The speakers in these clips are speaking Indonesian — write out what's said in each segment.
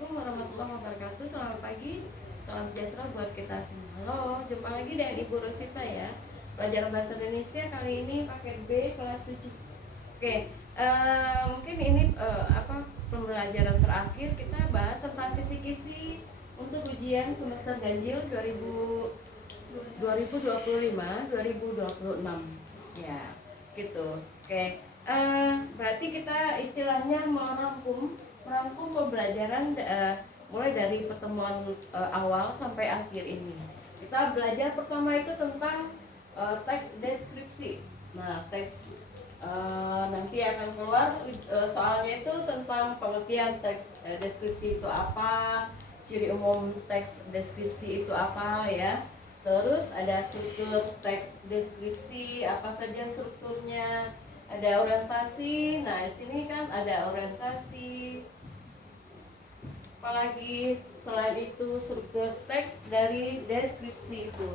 Assalamualaikum warahmatullahi wabarakatuh. Selamat pagi, salam sejahtera buat kita semua. Halo, jumpa lagi dengan Ibu Rosita ya. Pelajaran bahasa Indonesia kali ini paket B kelas 7. Oke, mungkin ini pembelajaran terakhir kita bahas tentang kisi-kisi untuk ujian semester ganjil 2025-2026 ya, gitu. Oke, berarti kita istilahnya merangkum pembelajaran mulai dari pertemuan awal sampai akhir ini. Kita belajar pertama itu tentang teks deskripsi. Nah, teks nanti akan keluar soalnya itu tentang pengertian teks deskripsi itu apa, ciri umum teks deskripsi itu apa ya. Terus ada struktur teks deskripsi, apa saja strukturnya, ada orientasi. Nah, di sini kan ada orientasi. Apalagi selain itu struktur teks dari deskripsi itu.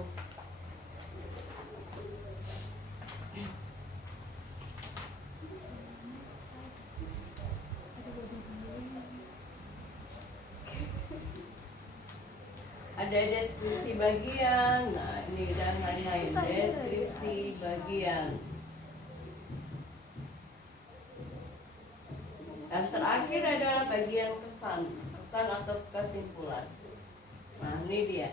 Ada deskripsi bagian, nah ini dan lain-lain. Deskripsi bagian. Dan terakhir adalah bagian kesan atau kesimpulan. Nah, ini dia.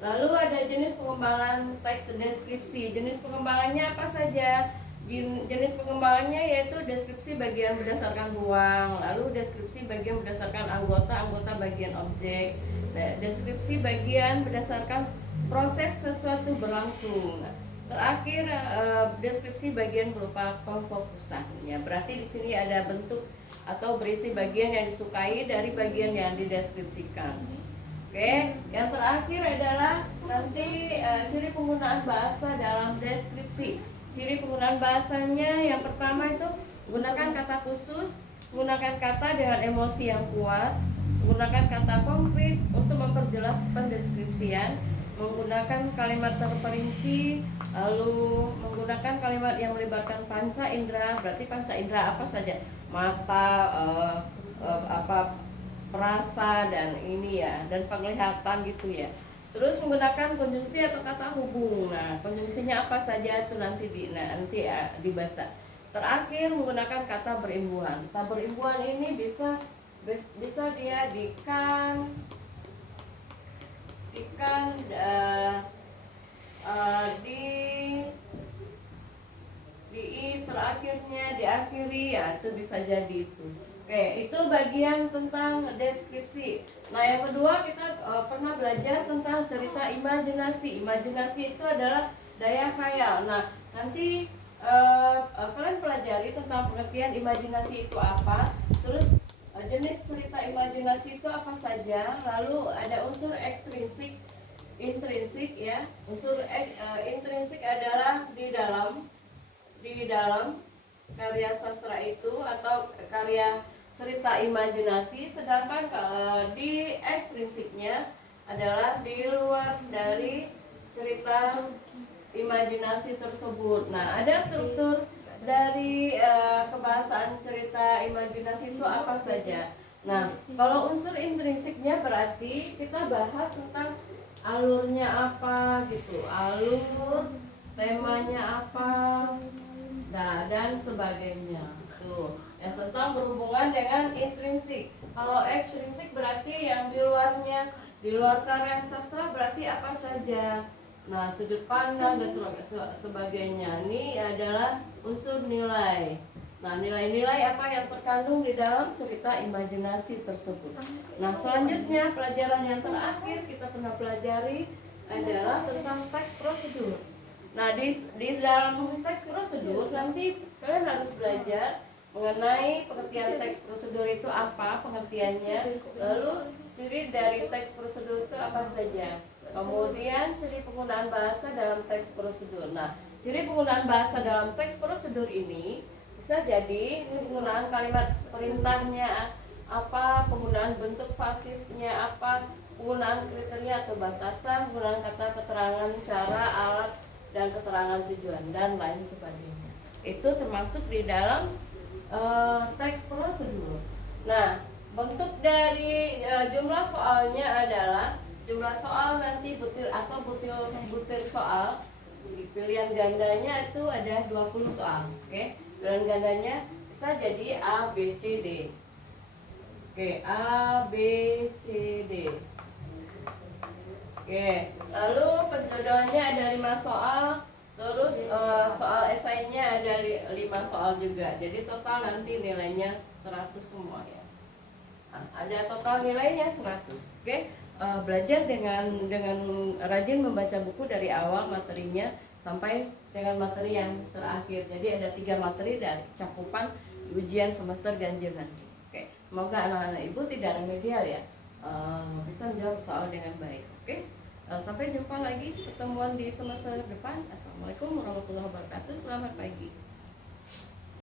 Lalu ada jenis pengembangan teks deskripsi. Jenis pengembangannya apa saja? Jenis pengembangannya yaitu deskripsi bagian berdasarkan ruang, lalu deskripsi bagian berdasarkan anggota bagian objek, deskripsi bagian berdasarkan proses sesuatu berlangsung. Terakhir deskripsi bagian berupa pemfokusan. Ya, berarti di sini ada bentuk atau berisi bagian yang disukai dari bagian yang dideskripsikan. Oke, yang terakhir adalah nanti ciri penggunaan bahasa dalam deskripsi. Ciri penggunaan bahasanya yang pertama itu menggunakan kata khusus, menggunakan kata dengan emosi yang kuat, menggunakan kata konkret untuk memperjelas pendeskripsian, menggunakan kalimat terperinci, lalu menggunakan kalimat yang melibatkan panca indera. Berarti panca indera apa saja? Mata, perasa dan ini ya, dan penglihatan gitu ya. Terus menggunakan konjungsi atau kata hubung. Nah, konjungsinya apa saja itu nanti dibaca. Terakhir menggunakan kata berimbuhan. Kata berimbuhan ini bisa dia terakhirnya diakhiri ya, itu bisa jadi itu. Oke, itu bagian tentang deskripsi. Nah, yang kedua kita pernah belajar tentang cerita imajinasi. Imajinasi itu adalah daya khayal. Nah, nanti kalian pelajari tentang pengertian imajinasi itu apa, terus jenis cerita imajinasi itu apa saja, lalu ada unsur ekstrinsik, intrinsik ya. Unsur intrinsik adalah di dalam karya sastra itu atau karya cerita imajinasi, sedangkan di ekstrinsiknya adalah di luar dari cerita imajinasi tersebut. Nah, ada struktur dari kebahasaan cerita imajinasi itu apa saja. Nah, kalau unsur intrinsiknya berarti kita bahas tentang alurnya apa gitu, alur, temanya apa, nah dan sebagainya. Tuh, yang tentang berhubungan dengan intrinsik. Kalau ekstrinsik berarti yang di luar karya sastra berarti apa saja. Nah, sudut pandang dan sebagainya. Ini adalah unsur nilai. Nah, nilai-nilai apa yang terkandung di dalam cerita imajinasi tersebut. Nah, selanjutnya pelajaran yang terakhir kita pernah pelajari adalah tentang teks prosedur. Nah, di dalam teks prosedur nanti kalian harus belajar mengenai pengertian teks prosedur itu apa pengertiannya, lalu ciri dari teks prosedur itu apa saja, kemudian ciri penggunaan bahasa dalam teks prosedur. Nah, ciri penggunaan bahasa dalam teks prosedur ini bisa jadi penggunaan kalimat perintahnya apa, penggunaan bentuk pasifnya apa, penggunaan kriteria atau batasan, penggunaan kata keterangan cara, alat, dan keterangan tujuan dan lain sebagainya. Itu termasuk di dalam teks prosedur. Nah, Bentuk dari jumlah soalnya adalah jumlah soal nanti butir atau butir soal. Pilihan gandanya itu ada 20 soal. Oke. Pilihan gandanya bisa jadi A, B, C, D. Oke, A, B, C, D. Oke, lalu penjodohannya ada 5 soal. Terus soal esainya ada 5 soal juga. Jadi total nanti nilainya 100 semua ya. Nah, ada total nilainya 100. Oke. Belajar dengan rajin membaca buku dari awal materinya sampai dengan materi yang terakhir. Jadi ada 3 materi dari cakupan ujian semester ganjil nanti. Oke. Semoga anak-anak ibu tidak remedial ya, bisa menjawab soal dengan baik. Oke. Sampai jumpa lagi pertemuan di semester depan. Assalamualaikum warahmatullahi wabarakatuh. Selamat pagi.